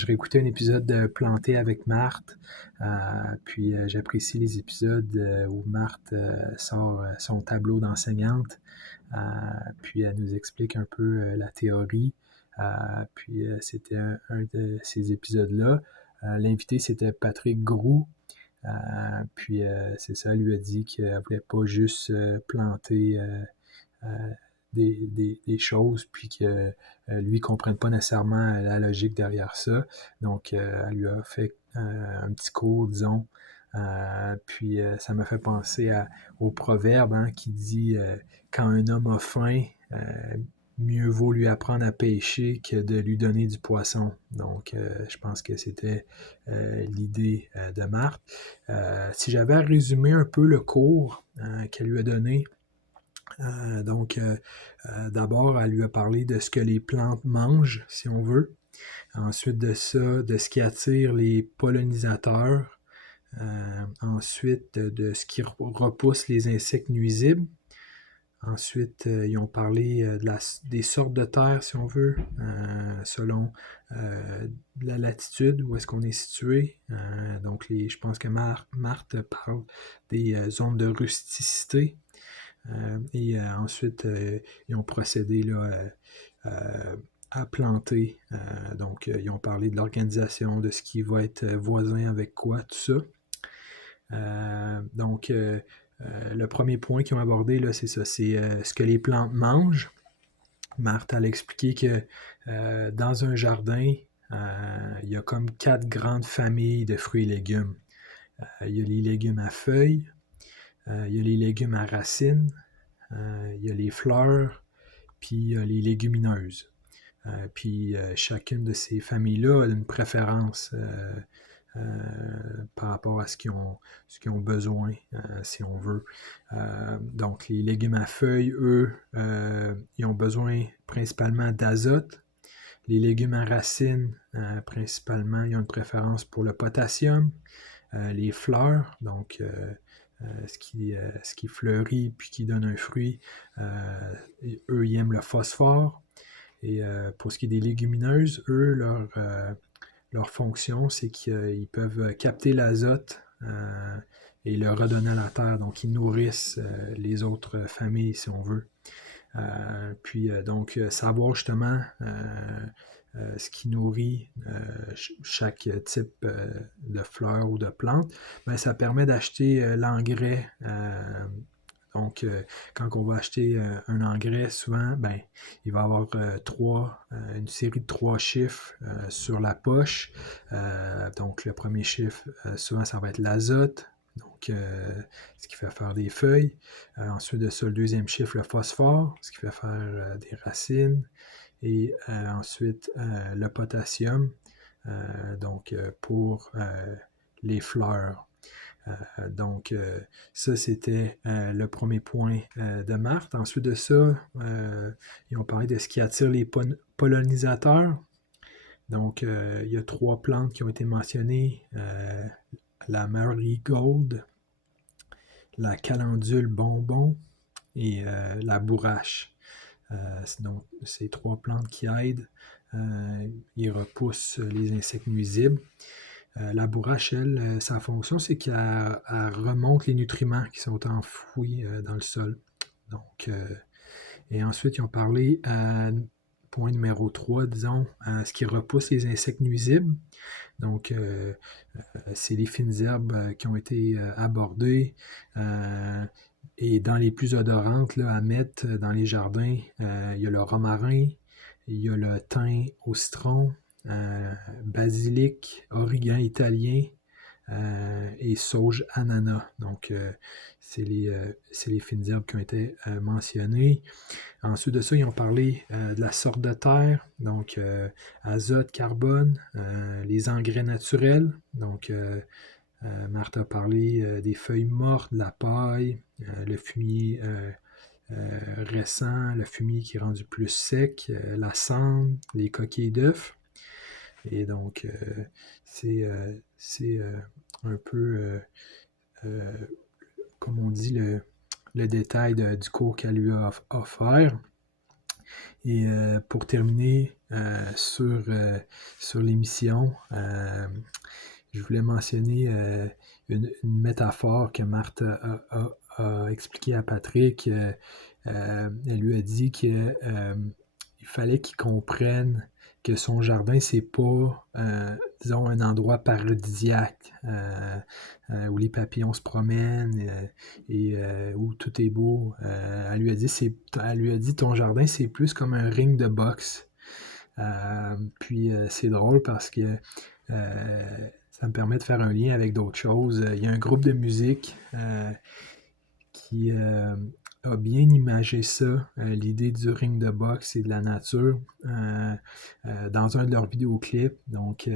je réécoutais un épisode de Planté avec Marthe, puis j'apprécie les épisodes où Marthe sort son tableau d'enseignante, puis elle nous explique un peu la théorie. Puis c'était un de ces épisodes-là. L'invité, c'était Patrick Groux. Puis c'est ça, elle lui a dit qu'elle ne voulait pas juste planter des choses, puis que lui ne comprenne pas nécessairement la logique derrière ça. Donc, elle lui a fait un petit cours, disons. Puis, ça m'a fait penser au proverbe qui dit quand un homme a faim, mieux vaut lui apprendre à pêcher que de lui donner du poisson. Donc, je pense que c'était l'idée de Marthe. Si j'avais à résumer un peu le cours qu'elle lui a donné, d'abord, elle lui a parlé de ce que les plantes mangent, si on veut. Ensuite de ça, de ce qui attire les pollinisateurs. Ensuite, de ce qui repousse les insectes nuisibles. Ensuite, ils ont parlé des sortes de terre, si on veut, selon la latitude, où est-ce qu'on est situé. Donc, je pense que Marthe parle des zones de rusticité. Ensuite, ils ont procédé là, à planter. Donc, ils ont parlé de l'organisation, de ce qui va être voisin avec quoi, tout ça. Le premier point qu'ils ont abordé, là, c'est ça, c'est ce que les plantes mangent. Marthe a expliqué que dans un jardin, il y a comme 4 grandes familles de fruits et légumes. Il y a les légumes à feuilles, il y a les légumes à racines, il y a les fleurs, puis il y a les légumineuses. Puis chacune de ces familles-là a une préférence par rapport à ce qu'ils ont besoin, si on veut. Donc, les légumes à feuilles, eux, ils ont besoin principalement d'azote. Les légumes à racines, principalement, ils ont une préférence pour le potassium. Les fleurs, donc ce qui fleurit puis qui donne un fruit, eux, ils aiment le phosphore. Et pour ce qui est des légumineuses, eux, leur fonction, c'est qu'ils peuvent capter l'azote et le redonner à la terre. Donc, ils nourrissent les autres familles, si on veut. Donc, savoir justement ce qui nourrit chaque type de fleur ou de plante, ben, ça permet d'acheter l'engrais. Donc, quand on va acheter un engrais, souvent, ben, il va y avoir une série de 3 chiffres sur la poche. Donc, le premier chiffre, souvent, ça va être l'azote. Donc, ce qui fait faire des feuilles. Ensuite de ça, le deuxième chiffre, le phosphore, ce qui fait faire des racines. Et ensuite, le potassium, pour les fleurs. Ça, c'était le premier point de Marthe. Ensuite de ça, ils ont parlé de ce qui attire les pollinisateurs. Donc, il y a 3 plantes qui ont été mentionnées. La marigold, la calendule bonbon et la bourrache. Donc, ces 3 plantes qui aident. Ils repoussent les insectes nuisibles. La bourrache, elle, sa fonction, c'est qu'elle remonte les nutriments qui sont enfouis dans le sol. Donc, et ensuite, ils ont parlé point numéro 3, disons, ce qui repousse les insectes nuisibles. Donc, c'est les fines herbes qui ont été abordées. Et dans les plus odorantes là, à mettre dans les jardins, il y a le romarin, il y a le thym au citron, basilic, origan italien et sauge ananas. Donc, c'est les fines herbes qui ont été mentionnées. Ensuite de ça, ils ont parlé de la sorte de terre, donc azote, carbone, les engrais naturels. Donc, Marthe a parlé des feuilles mortes, de la paille, le fumier récent, le fumier qui est rendu plus sec, la cendre, les coquilles d'œufs. Et donc, c'est un peu, comme on dit, le détail du cours qu'elle lui a offert. Et pour terminer, sur l'émission. Je voulais mentionner une métaphore que Marthe a expliquée à Patrick. Elle lui a dit qu'il fallait qu'il comprenne que son jardin, c'est pas, disons, un endroit paradisiaque où les papillons se promènent et où tout est beau. Elle lui a dit ton jardin, c'est plus comme un ring de boxe. Puis c'est drôle parce que ça me permet de faire un lien avec d'autres choses. Il y a un groupe de musique qui a bien imagé ça, l'idée du ring de boxe et de la nature, dans un de leurs vidéoclips. Donc,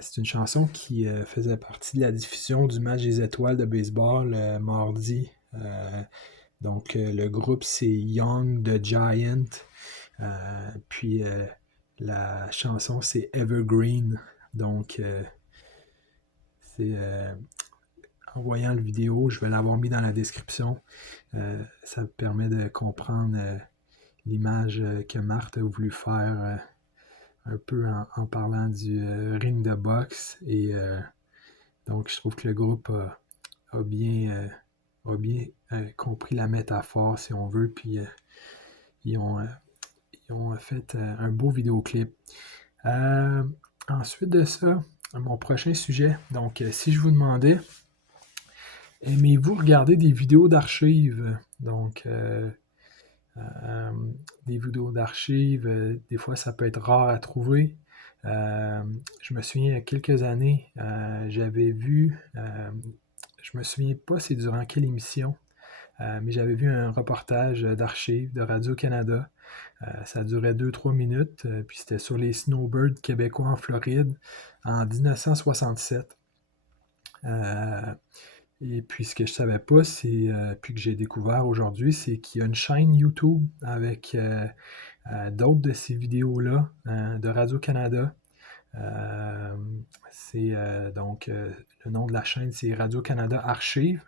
c'est une chanson qui faisait partie de la diffusion du match des étoiles de baseball mardi. Donc, le groupe, c'est Young the Giant. Puis, la chanson, c'est Evergreen. Donc, c'est en voyant le vidéo, je vais l'avoir mis dans la description. Ça permet de comprendre l'image que Marthe a voulu faire un peu en parlant du ring de boxe. Et donc, je trouve que le groupe a bien, compris la métaphore, si on veut, puis ils ont fait un beau vidéoclip. Ensuite de ça, mon prochain sujet. Donc, si je vous demandais, aimez-vous regarder des vidéos d'archives? Donc, des vidéos d'archives, des fois, ça peut être rare à trouver. Je me souviens, il y a quelques années, j'avais vu, je me souviens pas c'est durant quelle émission, mais j'avais vu un reportage d'archives de Radio-Canada. Ça durait 2-3 minutes, puis c'était sur les snowbirds québécois en Floride en 1967. Et puis ce que je savais pas, c'est, puis que j'ai découvert aujourd'hui, c'est qu'il y a une chaîne YouTube avec d'autres de ces vidéos-là de Radio-Canada. C'est donc le nom de la chaîne, c'est Radio-Canada Archives.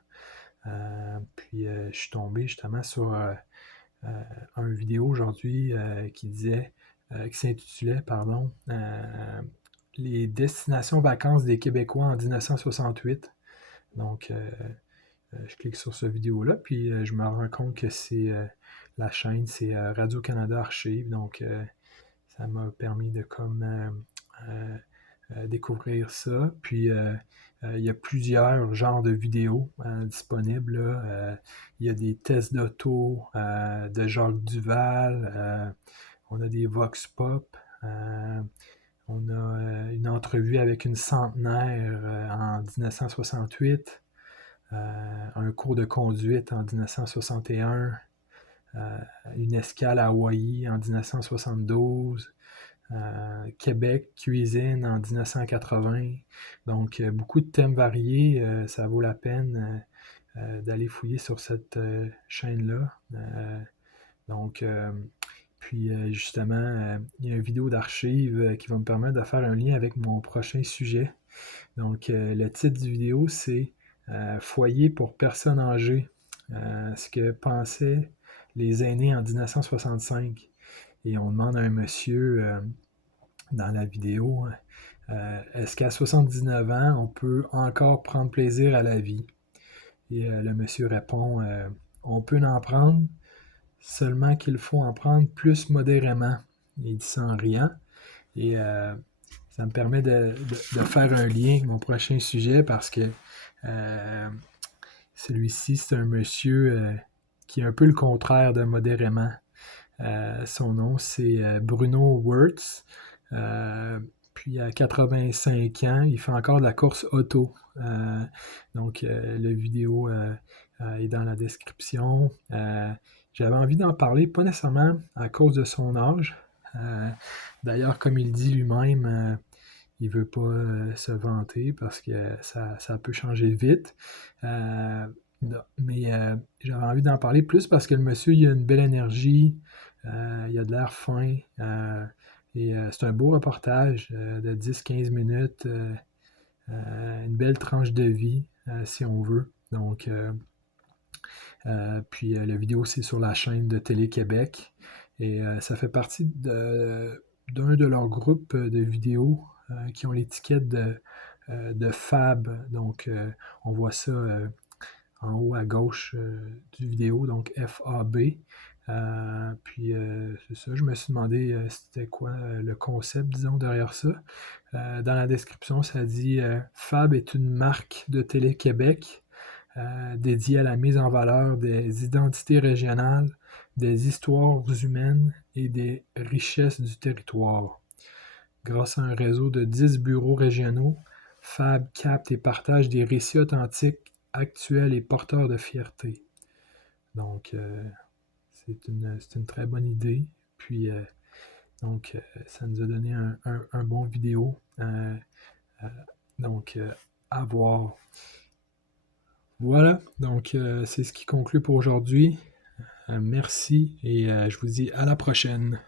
Puis je suis tombé justement sur une vidéo aujourd'hui qui s'intitulait, pardon, Les destinations vacances des Québécois en 1968. Donc, je clique sur cette vidéo-là, puis je me rends compte que c'est la chaîne, c'est Radio-Canada Archives. Donc, ça m'a permis de comme découvrir ça. Puis, il y a plusieurs genres de vidéos disponibles. Là. Il y a des tests d'auto de Jacques Duval. On a des Vox Pop. On a une entrevue avec une centenaire en 1968. Un cours de conduite en 1961. Une escale à Hawaï en 1972. Québec cuisine en 1980. Donc, beaucoup de thèmes variés. Ça vaut la peine d'aller fouiller sur cette chaîne-là. Donc, puis justement, il y a une vidéo d'archives qui va me permettre de faire un lien avec mon prochain sujet. Donc, le titre du vidéo, c'est Foyer pour personnes âgées. Ce que pensaient les aînés en 1965. Et on demande à un monsieur dans la vidéo, est-ce qu'à 79 ans, on peut encore prendre plaisir à la vie? Et le monsieur répond, on peut en prendre, seulement qu'il faut en prendre plus modérément. Il dit ça en riant. Et ça me permet de faire un lien avec mon prochain sujet parce que celui-ci, c'est un monsieur qui est un peu le contraire de modérément. Son nom, c'est Bruno Wirtz. Puis à 85 ans, il fait encore de la course auto. Donc, la vidéo est dans la description. J'avais envie d'en parler, pas nécessairement à cause de son âge. D'ailleurs, comme il dit lui-même, il ne veut pas se vanter parce que ça peut changer vite. Mais j'avais envie d'en parler plus parce que le monsieur, il a une belle énergie, il a de l'air fin. Et c'est un beau reportage de 10-15 minutes, une belle tranche de vie, si on veut. Donc, puis la vidéo, c'est sur la chaîne de Télé-Québec. Et ça fait partie d'un de leurs groupes de vidéos qui ont l'étiquette de Fab. Donc, on voit ça en haut à gauche du vidéo, donc FAB. C'est ça, je me suis demandé c'était quoi le concept, disons, derrière ça. Dans la description, ça dit Fab est une marque de Télé-Québec dédiée à la mise en valeur des identités régionales, des histoires humaines et des richesses du territoire. Grâce à un réseau de 10 bureaux régionaux, Fab capte et partage des récits authentiques, actuels et porteurs de fierté. Donc, c'est une très bonne idée. Puis, ça nous a donné un bon vidéo. Euh, donc, à voir. Voilà, donc c'est ce qui conclut pour aujourd'hui. Merci et je vous dis à la prochaine.